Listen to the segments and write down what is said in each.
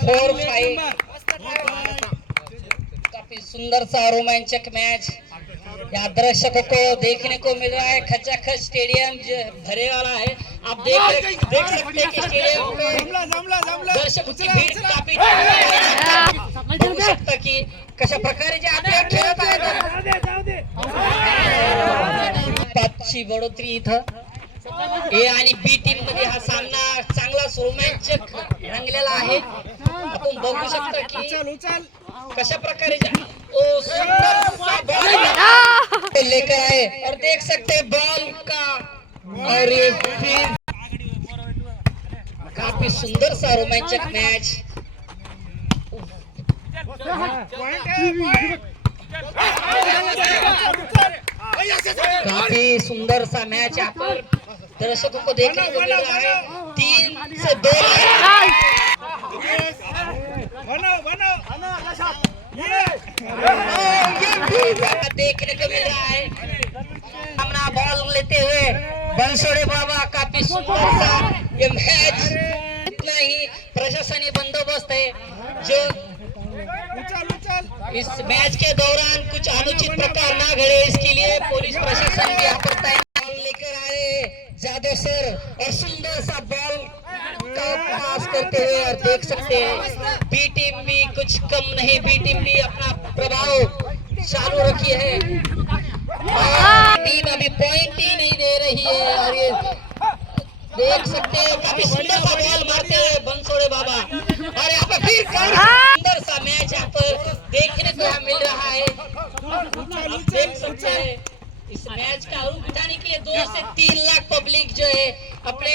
4-5 काफी सुंदर सा रोमांचक मैच यहाँ दर्शकों को देखने को मिल रहा है। खचाखच स्टेडियम जो भरे वाला है। आप देख सकते हैं कि स्टेडियम में दर्शकों की भीड़ काफी बघू शकता की कशा प्रकारे जे आपले खेळत आहेत। 5ची बढोतरी इथं ए आणि बी टीम मध्ये हा सामना चांगला रोमांचक रंगलेला आहे। आपण बघू शकता की कशा प्रकारे लेकर आए और देख सकते हैं बॉल का और ये फिर काफी सुंदर सा रोमांचक मैच। काफी सुंदर सा मैच यहाँ पर दर्शकों को देखने को मिल रहा है। 3 से 2 देखने को मिल रहा है। सामना बॉल लेते हुए बनसोड़े बाबा काफी सुंदर सा ये मैच। इतना ही प्रशासनिक बंदोबस्त है जो इस मैच के दौरान कुछ अनुचित प्रकार ना घड़े इसके लिए पुलिस प्रशासन भी यहाँ पर तैनात लेकर आए जादव सर और सुंदर सा बॉल का पास करते हुए और देख सकते हैं बी टीम भी कुछ कम नहीं। बी टीम भी अपना प्रभाव चालू रखी है। टीम अभी पॉइंट ही नहीं दे रही है और ये देख सकते हैं काफी सुंदर सा बॉल मारते हुए बनसोड़े बाबा और यहाँ पर फिर सुंदर सा मैच यहाँ पर देखने को मिल रहा है। आप देख सकते हैं इस मैच का रूप उठाने के लिए 2 से 3 लाख पब्लिक जो है अपने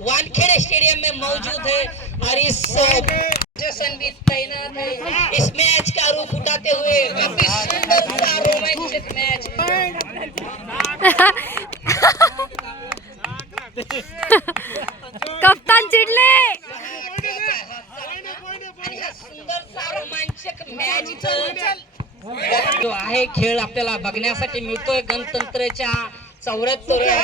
वानखेड़े स्टेडियम में मौजूद है और इस प्रशासन भी तैनात है इस मैच का रूप उठाते हुए। काफी सुंदर सा रोमांचक मैच। कप्तान चिडले आणि हा सुंदर सा रोमांचक मॅच जो आहे खेळ आपल्याला बघण्यासाठी मिळतोय। गणतंत्राच्या 74व्या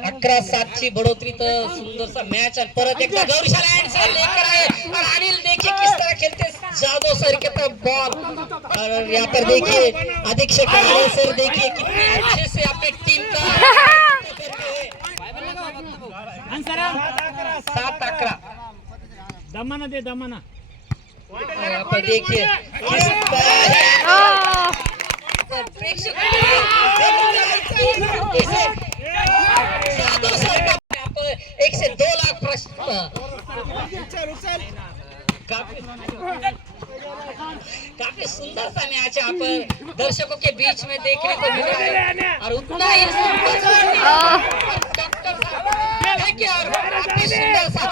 11-7 ची बढ़ोतरी तर सुंदर सा मैच और परत एकदा गौरीशाला एंड से लेकर आए और अनिल देखिए किस तरह खेलते जादव सर के तरफ बॉल और यहाँ पर देखिए अधीक्षक सर देखिए कितने अच्छे से अपनी टीम का 7-11 दमाना दे दमाना। यहाँ पर देखिए प्रेक्षक जादव सर का यहाँ पर 1 से 2 लाख प्रश्न काफी सुंदर सा मैच यहाँ पर दर्शकों के बीच में देखने को मिल रहा है और उतना ही काफी सुंदर सा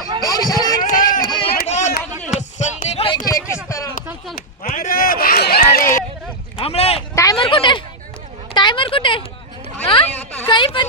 संदीप देखिए किस तरह। टाइमर कुठे? काही पण